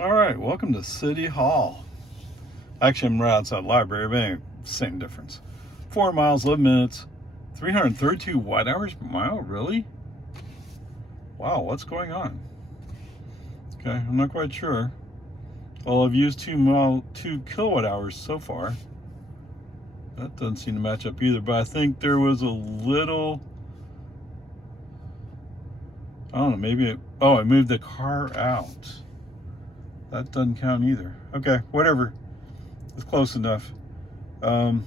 All right, welcome to City Hall. Actually, I'm right outside the library, but anyway, same difference. 4 miles, 11 minutes, 332 watt hours per mile. Really? Wow, what's going on? Okay, I'm not quite sure. Well, I've used 2 kilowatt hours so far. That doesn't seem to match up either, but I think there was a little, I don't know, maybe I moved the car out. That doesn't count either. Okay, whatever. It's close enough. Not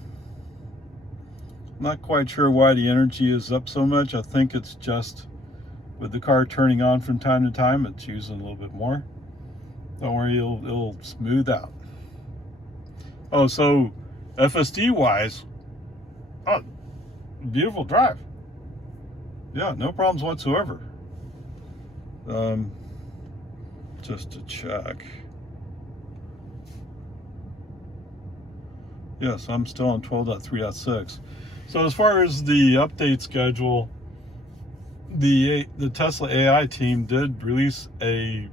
quite sure why the energy is up so much. I think it's just with the car turning on from time to time, it's using a little bit more. Don't worry, it'll smooth out. Oh, so FSD wise, oh, beautiful drive. Yeah, no problems whatsoever. Just to check. Yes, I'm still on 12.3.6. So as far as the update schedule, the Tesla AI team did release a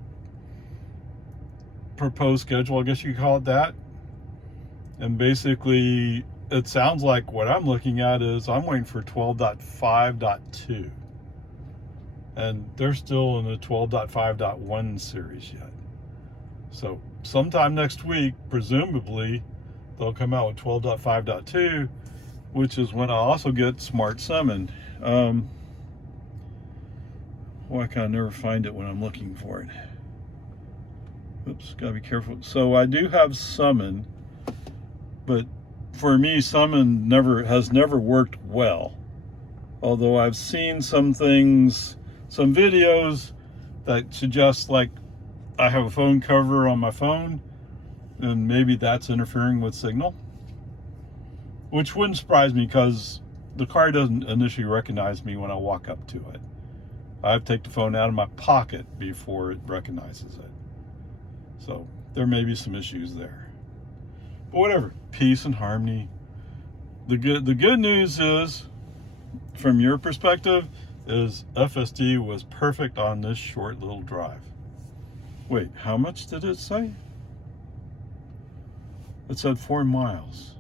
proposed schedule, I guess you could call it that. And basically, it sounds like what I'm looking at is I'm waiting for 12.5.2. And they're still in the 12.5.1 series yet. So sometime next week, presumably, they'll come out with 12.5.2, which is when I'll also get Smart Summon. Why can I never find it when I'm looking for it? Oops, gotta be careful. So I do have Summon, but for me, Summon has never worked well. Although I've seen some things, some videos that suggest like I have a phone cover on my phone and maybe that's interfering with signal, which wouldn't surprise me because the car doesn't initially recognize me when I walk up to it. I have to take the phone out of my pocket before it recognizes it. So there may be some issues there. But whatever, peace and harmony. The good news is, from your perspective, is FSD was perfect on this short little drive. Wait, how much did it say? It said 4 miles.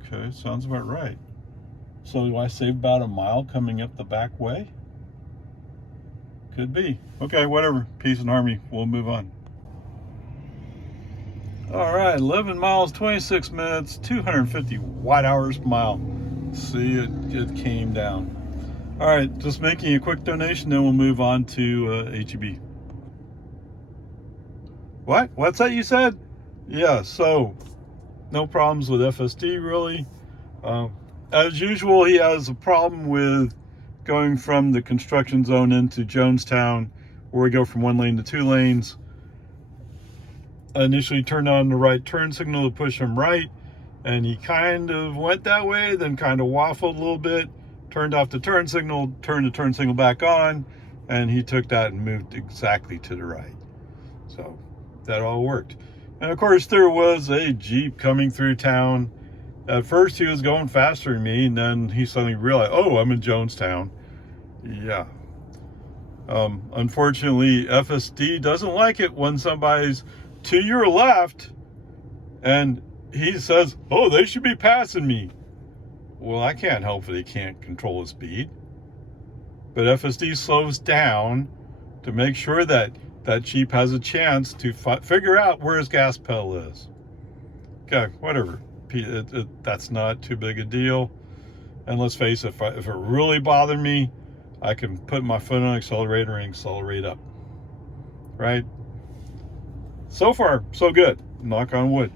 Okay, sounds about right. So do I save about a mile coming up the back way? Could be. Okay, whatever. Peace and harmony. We'll move on. All right, 11 miles, 26 minutes, 250 watt hours per mile. See, it came down. All right, just making a quick donation, then we'll move on to HEB. What? What's that you said? Yeah, so no problems with FSD really. As usual, he has a problem with going from the construction zone into Jonestown, where we go from 1 lane to 2 lanes. I initially turned on the right turn signal to push him right, and he kind of went that way, then kind of waffled a little bit, turned off the turn signal, turned the turn signal back on, and he took that and moved exactly to the right. So that all worked. And of course, there was a Jeep coming through town. At first, he was going faster than me, and then he suddenly realized, oh, I'm in Jonestown. Yeah. Unfortunately, FSD doesn't like it when somebody's to your left and he says, oh, they should be passing me. Well, I can't help that he can't control his speed. But FSD slows down to make sure that that Jeep has a chance to figure out where his gas pedal is. Okay, whatever. That's not too big a deal. And let's face it, if it really bothered me, I can put my foot on the accelerator and accelerate up. Right? So far, so good. Knock on wood.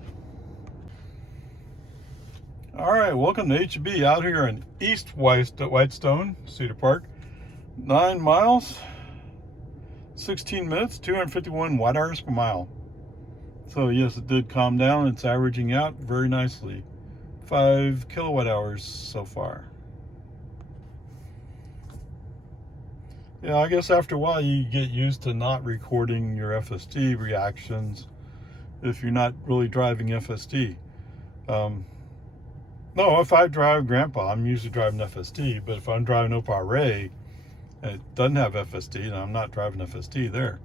All right, welcome to HEB out here in East Whitestone, Cedar Park. 9 miles, 16 minutes, 251 watt hours per mile. So yes, it did calm down. It's averaging out very nicely. 5 kilowatt hours so far. Yeah, I guess after a while you get used to not recording your FSD reactions if you're not really driving FSD. No, if I drive Grnpa, I'm usually driving FSD, but if I'm driving Opal Ray, It doesn't have FSD, and I'm not driving FSD there.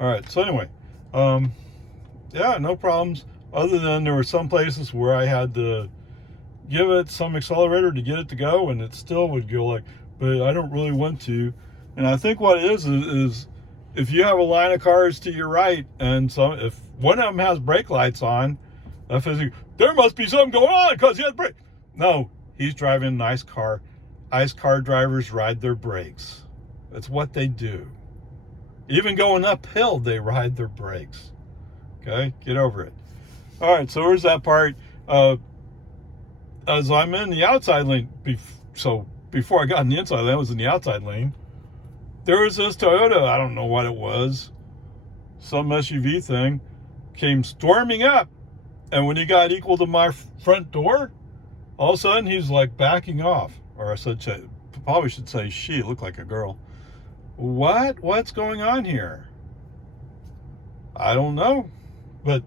All right, so anyway, yeah, no problems, other than there were some places where I had to give it some accelerator to get it to go, and it still would go like, but I don't really want to. And I think what it is if you have a line of cars to your right, and if one of them has brake lights on, there must be something going on because he has brake. No, he's driving a nice car. Nice car drivers ride their brakes. That's what they do. Even going uphill, they ride their brakes. Okay, get over it. All right, so here's that part. As I'm in the outside lane, so before I got in the inside lane, I was in the outside lane. There was this Toyota, I don't know what it was, some SUV thing, came storming up. And when he got equal to my front door, all of a sudden he's like backing off. Or I said, probably should say she, it looked like a girl. What's going on here? I don't know, but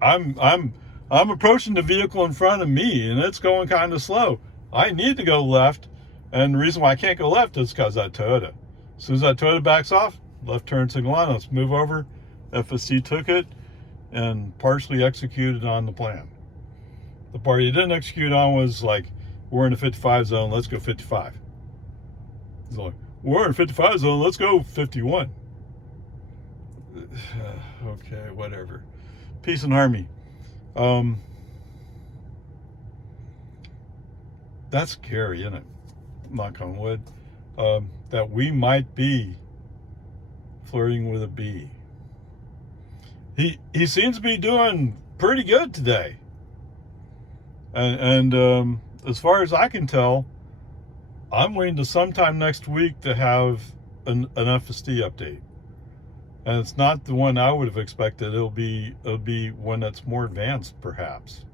I'm approaching the vehicle in front of me, and it's going kind of slow. I need to go left, and the reason why I can't go left is because that Toyota. As soon as that Toyota backs off, left turn signal on, let's move over. FSC took it and partially executed on the plan. The part he didn't execute on was like, we're in the 55 zone, let's go 55. He's like, we're in 55 zone, let's go 51. Okay, whatever. Peace and harmony. That's scary, isn't it? Knock on wood. That we might be flirting with a bee. He seems to be doing pretty good today. And as far as I can tell, I'm waiting to sometime next week to have an FSD update. And it's not the one I would have expected. It'll be one that's more advanced, perhaps,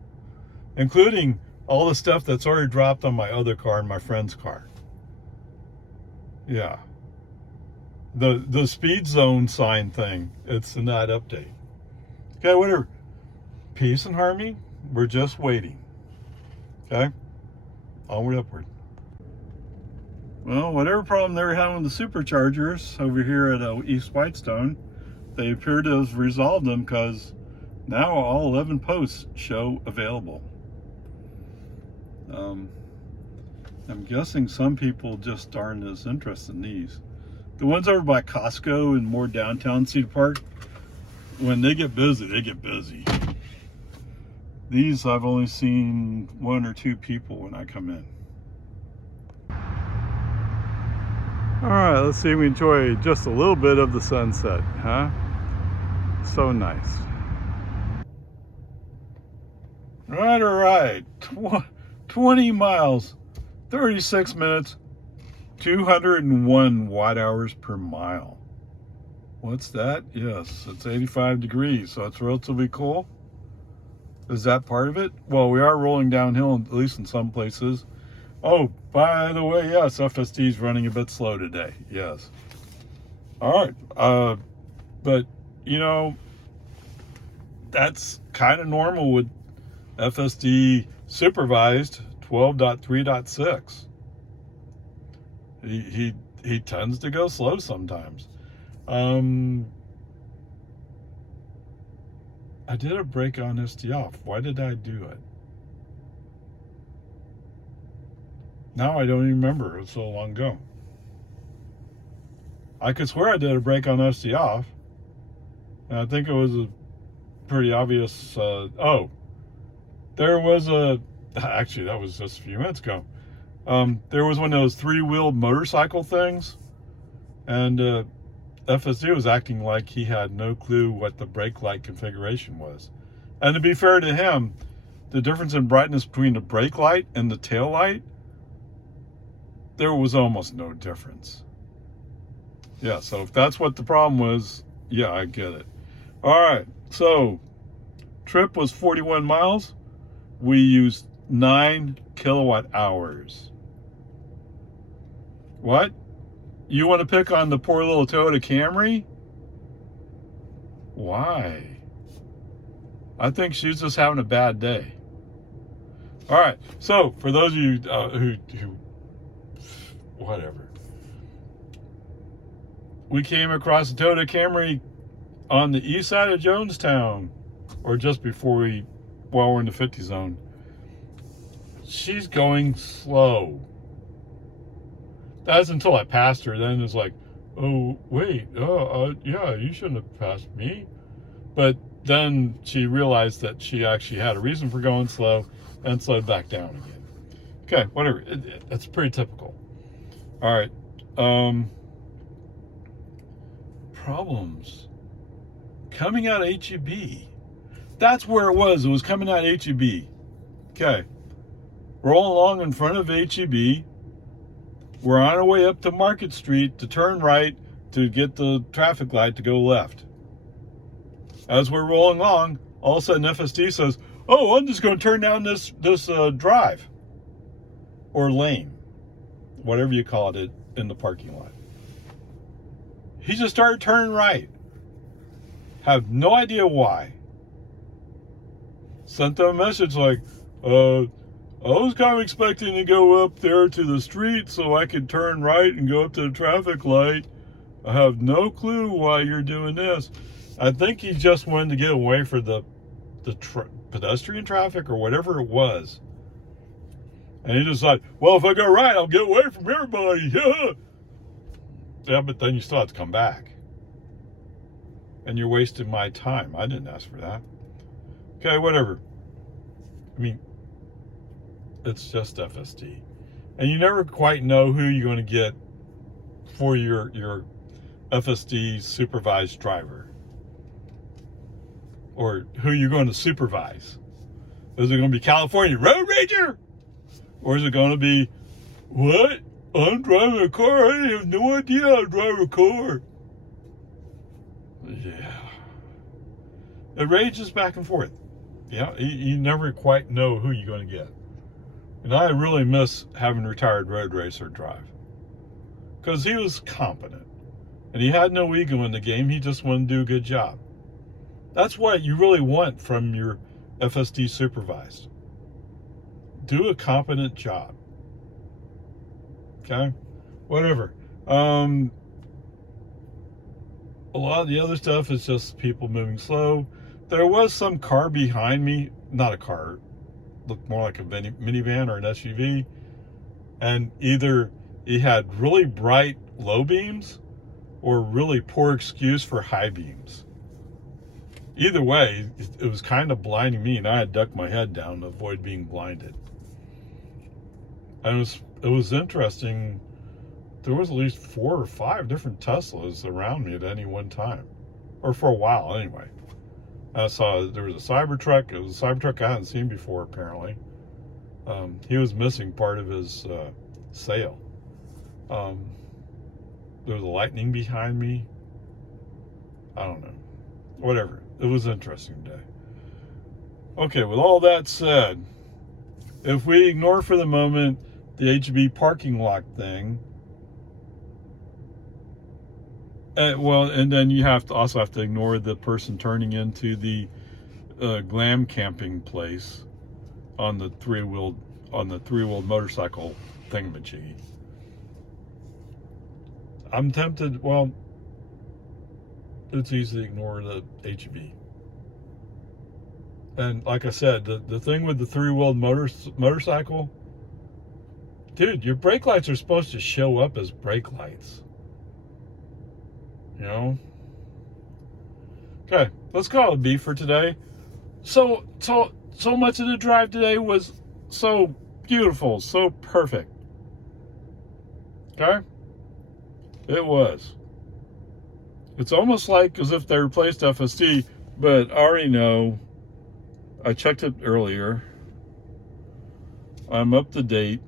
including all the stuff that's already dropped on my other car and my friend's car. Yeah, the speed zone sign thing. It's in that update. Okay, whatever. Peace and harmony. We're just waiting. Okay, onward, upward. Well, whatever problem they were having with the superchargers over here at East Whitestone, they appear to have resolved them, because now all 11 posts show available. I'm guessing some people just aren't as interested in these. The ones over by Costco and more downtown Cedar Park, when they get busy, they get busy. These I've only seen 1 or 2 people when I come in. All right, let's see if we enjoy just a little bit of the sunset, huh? So nice. All right. 20 miles, 36 minutes, 201 watt hours per mile. What's that? Yes, it's 85 degrees, so it's relatively cool. Is that part of it? Well, we are rolling downhill, at least in some places. Oh, by the way, yes, FSD is running a bit slow today. Yes. All right. But, you know, that's kind of normal with FSD supervised 12.3.6. He tends to go slow sometimes. I did a brake on ST off. Why did I do it? Now I don't even remember. It was so long ago. I could swear I did a brake on ST off. And I think it was a pretty obvious... oh, there was a... Actually, that was just a few minutes ago. There was one of those 3-wheeled motorcycle things. And FSD was acting like he had no clue what the brake light configuration was. And to be fair to him, the difference in brightness between the brake light and the tail light, there was almost no difference. Yeah, so if that's what the problem was, yeah, I get it. All right, so trip was 41 miles. We used 9 kilowatt hours. What? You want to pick on the poor little Toyota Camry? Why? I think she's just having a bad day. All right, so for those of you who whatever. we came across a Toyota Camry on the east side of Jonestown, or just before we're in the 50 zone. She's going slow. That's until I passed her. Then it's like, oh, wait, yeah, you shouldn't have passed me. But then she realized that she actually had a reason for going slow and slowed back down again. Okay, whatever. That's pretty typical. All right. Problems. Coming out of HEB. That's where it was. It was coming out of HEB. Okay. Rolling along in front of HEB. We're on our way up to Market Street to turn right to get the traffic light to go left. As we're rolling along, all of a sudden FSD says, oh, I'm just going to turn down this drive or lane, whatever you call it in the parking lot. He just started turning right. Have no idea why. Sent them a message like, I was kind of expecting to go up there to the street so I could turn right and go up to the traffic light. I have no clue why you're doing this. I think he just wanted to get away from the pedestrian traffic or whatever it was. And he decided, well, if I go right, I'll get away from everybody. Yeah, but then you still have to come back. And you're wasting my time. I didn't ask for that. Okay, whatever. I mean, it's just FSD. And you never quite know who you're going to get for your FSD supervised driver. Or who you're going to supervise. Is it going to be California Road Ranger? Or is it going to be, what? I'm driving a car. I have no idea how to drive a car. Yeah. It ranges back and forth. Yeah, you never quite know who you're going to get. And I really miss having a retired road racer drive. Because he was competent. And he had no ego in the game. He just wanted to do a good job. That's what you really want from your FSD supervised. Do a competent job. Okay? Whatever. A lot of the other stuff is just people moving slow. There was some car behind me. Not a car. Looked more like a minivan or an SUV. And either he had really bright low beams or really poor excuse for high beams. Either way, it was kind of blinding me, and I had ducked my head down to avoid being blinded. And it was interesting. There was at least 4 or 5 different Teslas around me at any one time, or for a while anyway. I saw there was a Cybertruck. It was a Cybertruck I hadn't seen before, apparently. He was missing part of his sail. There was a Lightning behind me. I don't know. Whatever. It was an interesting day. Okay, with all that said, if we ignore for the moment the HB parking lot thing, and then you also have to ignore the person turning into the glam camping place on the three-wheeled motorcycle thingamajiggy. I'm tempted. Well, it's easy to ignore the HEB. And like I said, the thing with the three-wheeled motorcycle, dude, your brake lights are supposed to show up as brake lights. You know? Okay, let's call it a B for today. So much of the drive today was so beautiful, so perfect. Okay? It was. It's almost like as if they replaced FSD, but I already know. I checked it earlier. I'm up to date.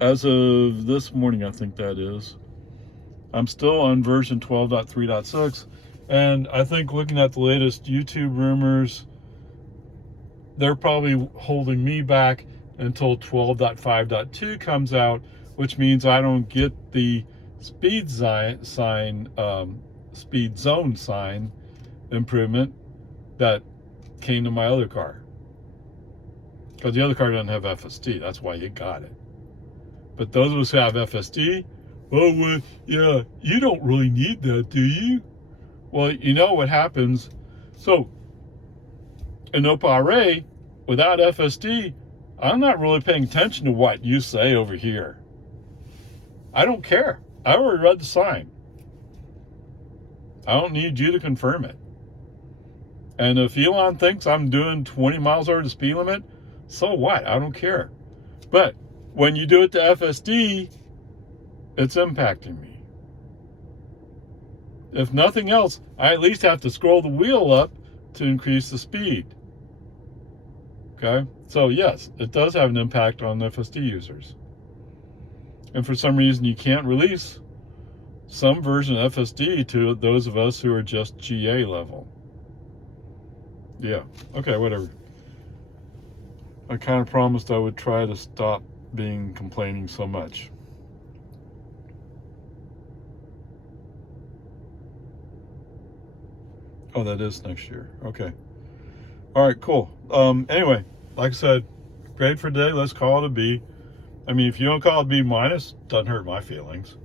As of this morning, I think that is. I'm still on version 12.3.6. And I think looking at the latest YouTube rumors, they're probably holding me back until 12.5.2 comes out, which means I don't get the speed zone sign improvement that came to my other car. Because the other car doesn't have FSD. That's why you got it. But those of us who have FSD oh, well, yeah, you don't really need that, do you? Well, you know what happens. So, in Grnpa array, without FSD, I'm not really paying attention to what you say over here. I don't care. I already read the sign. I don't need you to confirm it. And if Elon thinks I'm doing 20 miles over the speed limit, so what? I don't care. But when you do it to FSD, it's impacting me. If nothing else, I at least have to scroll the wheel up to increase the speed. Okay? So yes, it does have an impact on FSD users. And for some reason, you can't release some version of FSD to those of us who are just GA level. Yeah. Okay, whatever. I kind of promised I would try to stop being complaining so much. Oh, that is next year. Okay. All right, cool. Anyway, like I said, grade for today, let's call it a B. I mean, if you don't call it B minus, doesn't hurt my feelings.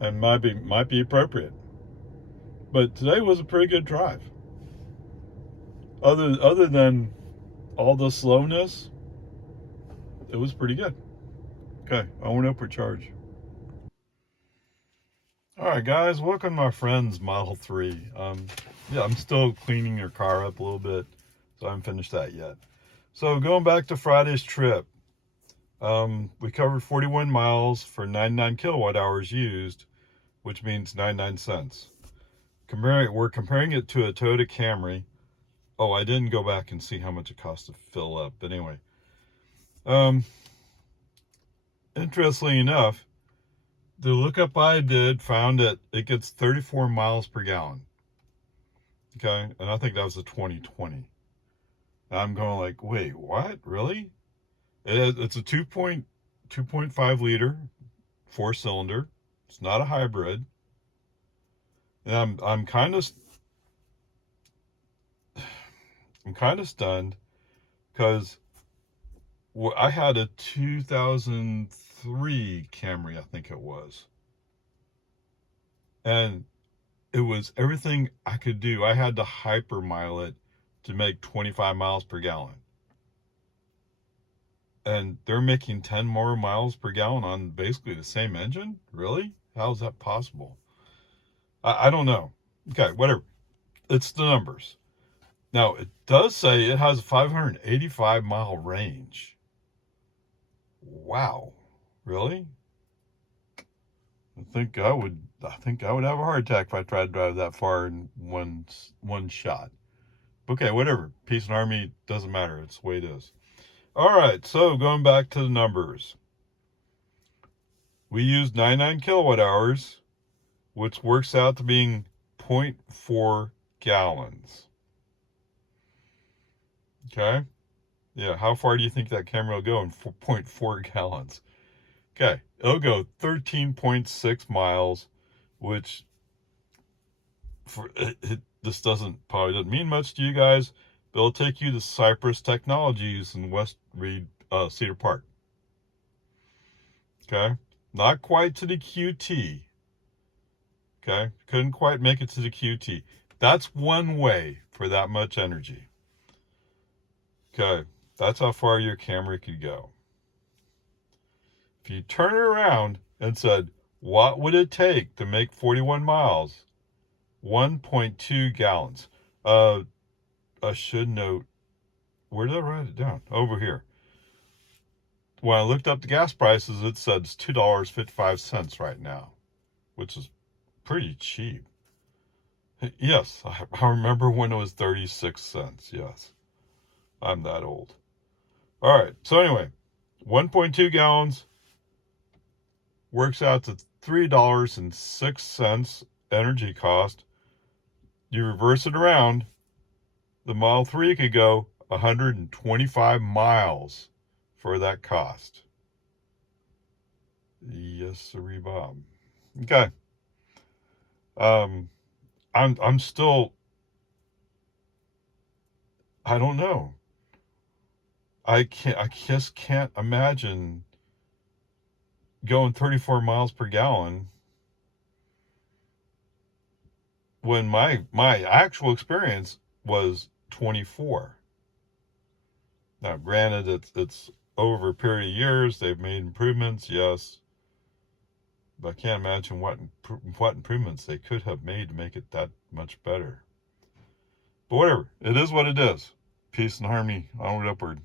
And might be appropriate. But today was a pretty good drive. Other than all the slowness, it was pretty good. Okay, I went up for charge. All right, guys, welcome to my friend's Model 3. Yeah, I'm still cleaning your car up a little bit, so I haven't finished that yet. So going back to Friday's trip, we covered 41 miles for 99 kilowatt hours used, which means 99 cents. We're comparing it to a Toyota Camry. Oh, I didn't go back and see how much it cost to fill up, but anyway. Interestingly enough, the lookup I did found that it gets 34 miles per gallon. Okay, and I think that was a 2020. And I'm going like, wait, what? Really? It's a 2.5 liter, 4-cylinder. It's not a hybrid. And I'm kind of stunned because I had a 2003 Camry, I think it was. And it was everything I could do. I had to hypermile it to make 25 miles per gallon. And they're making 10 more miles per gallon on basically the same engine? Really? How is that possible? I don't know. Okay, whatever. It's the numbers. Now, it does say it has a 585 mile range. Wow. Really? I think I would have a heart attack if I tried to drive that far in one shot. Okay, whatever. Peace and Army doesn't matter. It's the way it is. All right, so going back to the numbers. We used 99 kilowatt hours, which works out to being 0.4 gallons. Okay? Yeah, how far do you think that camera will go in 0.4 gallons? Okay, it'll go 13.6 miles, which this probably doesn't mean much to you guys, but it'll take you to Cypress Technologies in West Reed, Cedar Park. Okay, not quite to the QT. Okay, couldn't quite make it to the QT. That's one way for that much energy. Okay, that's how far your Camry could go. If you turn it around and said, what would it take to make 41 miles? 1.2 gallons. I should note, where did I write it down? Over here. When I looked up the gas prices, it said it's $2.55 right now, which is pretty cheap. Yes, I remember when it was 36 cents. Yes, I'm that old. All right, so anyway, 1.2 gallons works out to $3.06 energy cost. You reverse it around, the Model 3 could go 125 miles for that cost. Yes, sirree, Bob. Okay. I'm still, I don't know. I just can't imagine going 34 miles per gallon when my actual experience was 24. Now, granted, it's over a period of years. They've made improvements, yes, but I can't imagine what improvements they could have made to make it that much better. But whatever, it is what it is. Peace and harmony, onward, upward.